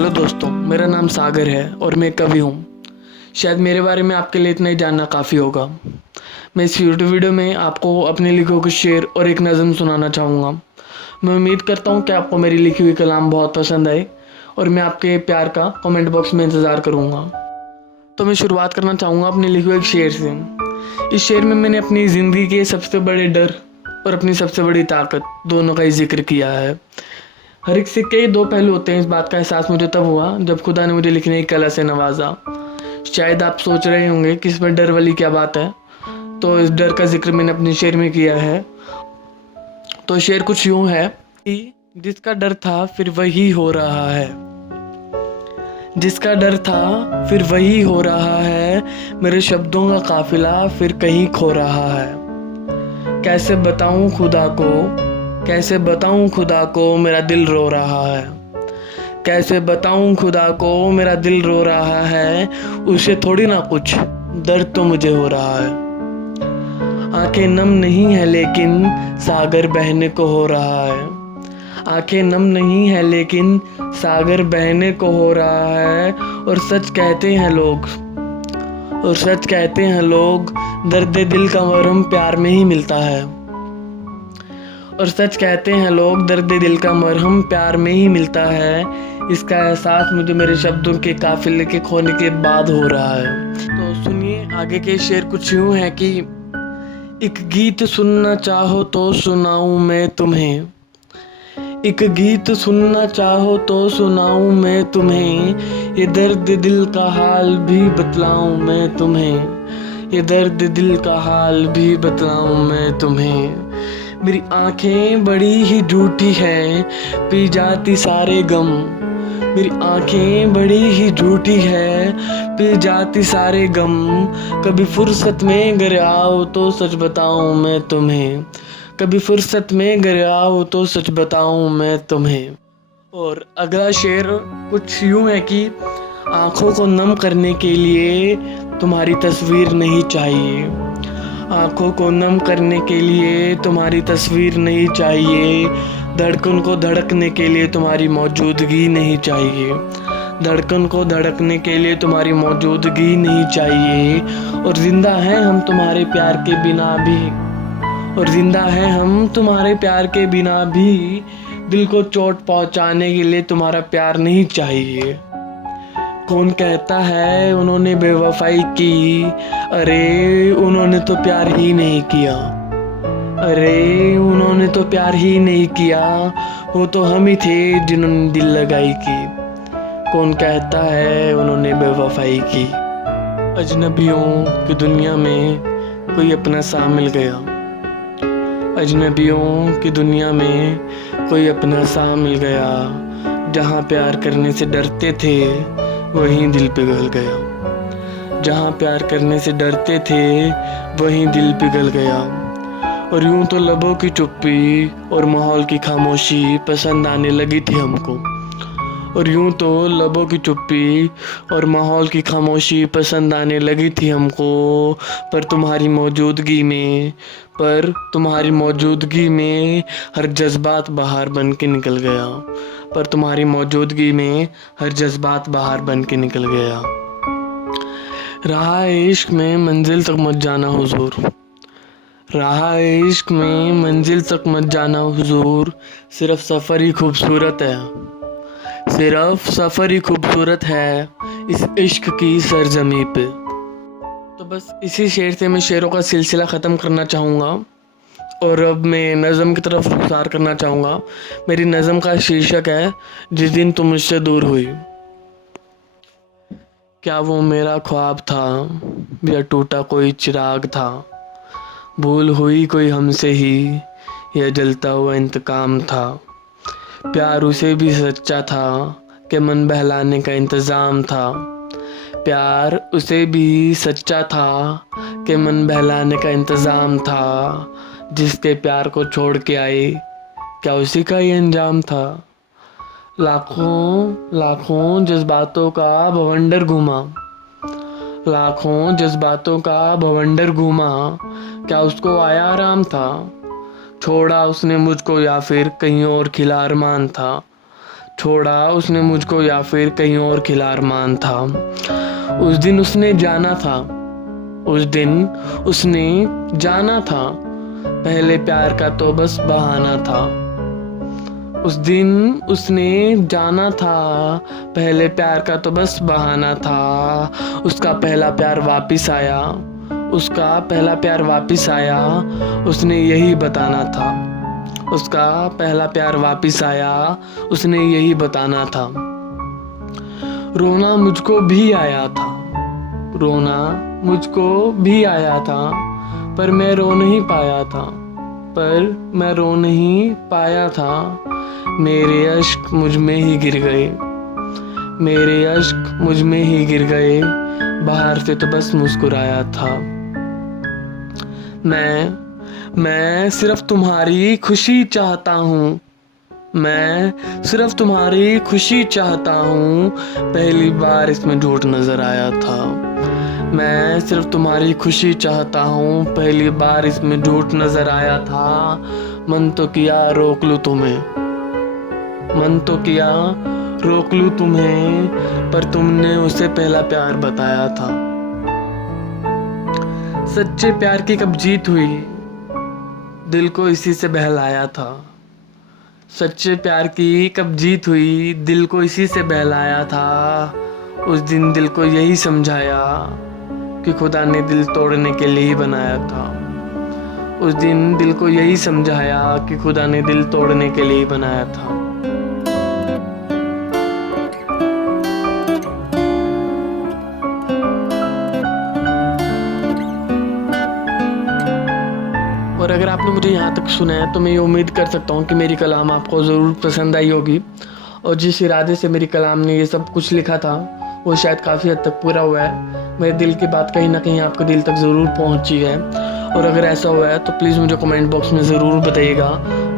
Hello दोस्तों, मेरा नाम सागर है और मैं कवि हूँ। शायद मेरे बारे में आपके लिए इतना ही जानना काफ़ी होगा। मैं इस यूट्यूब वीडियो में आपको अपने लिखे हुए कुछ शेर और एक नज़म सुनाना चाहूँगा। मैं उम्मीद करता हूँ कि आपको मेरी लिखी हुई कलाम बहुत पसंद आए और मैं आपके प्यार का कमेंट बॉक्स में इंतज़ार करूँगा। तो मैं शुरुआत करना चाहूँगा अपने लिखे हुए एक शेर से। इस शेर में मैंने अपनी ज़िंदगी के सबसे बड़े डर और अपनी सबसे बड़ी ताकत दोनों का ही जिक्र किया है। हर एक सिक्के के दो पहलू होते हैं। इस बात का एहसास मुझे तब हुआ जब खुदा ने मुझे लिखने की कला से नवाजा। शायद आप सोच रहे होंगे कि इसमें डर वाली क्या बात है, तो इस डर का जिक्र मैंने अपने शेर में किया है। तो शेर कुछ यूं है कि जिसका डर था फिर वही हो रहा है, जिसका डर था फिर वही हो रहा है, मेरे शब्दों का काफिला फिर कहीं खो रहा है। कैसे बताऊं खुदा को, कैसे बताऊं खुदा को मेरा दिल रो रहा है, कैसे बताऊं खुदा को मेरा दिल रो रहा है, उसे थोड़ी ना कुछ दर्द तो मुझे हो रहा है। आंखें नम नहीं है लेकिन सागर बहने को हो रहा है, आंखें नम नहीं है लेकिन सागर बहने को हो रहा है। और सच कहते हैं लोग, और सच कहते हैं लोग, दर्द दिल का मरहम प्यार में ही मिलता है। और सच कहते हैं लोग, दर्द दिल का मरहम प्यार में ही मिलता है। इसका एहसास मुझे मेरे शब्दों के काफिले के खोने के बाद हो रहा है। तो सुनिए, आगे के शेर कुछ यूं है कि एक गीत सुनना चाहो तो सुनाऊं मैं तुम्हें, एक गीत सुनना चाहो तो सुनाऊं मैं तुम्हें, ये दर्द दिल का हाल भी बतलाऊं मैं तुम्हें, ये दर्द दिल का हाल भी बतलाऊं मैं तुम्हें। मेरी आंखें बड़ी ही झूठी है पी जाती सारे गम, मेरी आंखें बड़ी ही झूठी है पी जाती सारे गम। कभी फुर्सत में घर आओ तो सच बताऊं मैं तुम्हें, कभी फुर्सत में घर आओ तो सच बताऊं मैं तुम्हें। और अगला शेर कुछ यूं है कि आंखों को नम करने के लिए तुम्हारी तस्वीर नहीं चाहिए, आंखों को नम करने के लिए तुम्हारी तस्वीर नहीं चाहिए, धड़कन को धड़कने के लिए तुम्हारी मौजूदगी नहीं चाहिए, धड़कन को धड़कने के लिए तुम्हारी मौजूदगी नहीं चाहिए। और जिंदा हैं हम तुम्हारे प्यार के बिना भी, और जिंदा हैं हम तुम्हारे प्यार के बिना भी, दिल को चोट पहुंचाने के लिए तुम्हारा प्यार नहीं चाहिए। कौन कहता है उन्होंने बेवफाई की, अरे उन्होंने तो प्यार ही नहीं किया, अरे उन्होंने तो प्यार ही नहीं किया, वो तो हम ही थे जिन्होंने दिल लगाई की। कौन कहता है उन्होंने बेवफाई की। अजनबियों की दुनिया में कोई अपना सा मिल गया, अजनबियों की दुनिया में कोई अपना सा मिल गया, जहाँ प्यार करने से डरते थे वहीं दिल पिघल गया, जहाँ प्यार करने से डरते थे वहीं दिल पिघल गया। और यूं तो लबों की चुप्पी और माहौल की खामोशी पसंद आने लगी थी हमको, और यूं तो लबों की चुप्पी और माहौल की खामोशी पसंद आने लगी थी हमको, पर तुम्हारी मौजूदगी में, पर तुम्हारी मौजूदगी में हर जज्बात बाहर बन के निकल गया, पर तुम्हारी मौजूदगी में हर जज्बात बाहर बन के निकल गया। रहा है इश्क में मंजिल तक मत जाना हुजूर, रहा है इश्क में मंजिल तक मत जाना हुजूर, सिर्फ सफ़र ही खूबसूरत है, सिर्फ सफ़र ही खूबसूरत है इस इश्क की सरजमी पे। तो बस इसी शेर से मैं शेरों का सिलसिला ख़त्म करना चाहूँगा और अब मैं नज़म की तरफ रुखसार करना चाहूँगा। मेरी नज़म का शीर्षक है जिस दिन तुम मुझसे दूर हुई। क्या वो मेरा ख्वाब था या टूटा कोई चिराग था, भूल हुई कोई हमसे ही या जलता हुआ इंतकाम था। प्यार उसे भी सच्चा था कि मन बहलाने का इंतज़ाम था, प्यार उसे भी सच्चा था कि मन बहलाने का इंतज़ाम था। जिसके प्यार को छोड़ के आए क्या उसी का ही अंजाम था। लाखों लाखों जज्बातों का भवंडर घूमा, लाखों जज्बातों का भवंडर घूमा, क्या उसको आया आराम था। छोड़ा उसने मुझको या फिर कहीं और खिला अरमान था, छोड़ा उसने मुझको या फिर कहीं और खिला अरमान था। उस दिन उसने जाना था, उस दिन उसने जाना था, पहले प्यार का तो बस बहाना था। उस दिन उसने जाना था, पहले प्यार का तो बस बहाना था। उसका पहला प्यार वापिस आया, उसका पहला प्यार वापिस आया, उसने यही बताना था। उसका पहला प्यार वापिस आया, उसने यही बताना था। रोना मुझको भी आया था, रोना मुझको भी आया था, पर मैं रो नहीं पाया था, पर मैं रो नहीं पाया था। मेरे अश्क मुझ में ही गिर गए, मेरे अश्क मुझ में ही गिर गए, बाहर से तो बस मुस्कुराया था। मैं सिर्फ तुम्हारी खुशी चाहता हूँ, मैं सिर्फ तुम्हारी खुशी चाहता हूँ, पहली बार इसमें झूठ नजर आया था। मैं सिर्फ तुम्हारी खुशी चाहता हूँ, पहली बार इसमें झूठ नजर आया था। मन तो किया रोक लूँ तुम्हें, मन तो किया रोक लूँ तुम्हें, पर तुमने उसे पहला प्यार बताया था। सच्चे प्यार की कब जीत हुई, दिल को इसी से बहलाया था। सच्चे प्यार की कब जीत हुई, दिल को इसी से बहलाया था। उस दिन दिल को यही समझाया कि खुदा ने दिल तोड़ने के लिए ही बनाया था। उस दिन दिल को यही समझाया कि खुदा ने दिल तोड़ने के लिए ही बनाया था। और अगर आपने मुझे यहाँ तक सुना है तो मैं ये उम्मीद कर सकता हूँ कि मेरी कलाम आपको ज़रूर पसंद आई होगी, और जिस इरादे से मेरी कलाम ने ये सब कुछ लिखा था वो शायद काफ़ी हद तक पूरा हुआ है। मेरे दिल की बात कहीं ना कहीं आपके दिल तक ज़रूर पहुँची है, और अगर ऐसा हुआ है तो प्लीज़ मुझे कमेंट बॉक्स में ज़रूर बताइएगा,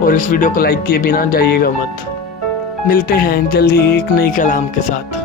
और इस वीडियो को लाइक किए बिना जाइएगा मत। मिलते हैं जल्द ही एक नई कलाम के साथ।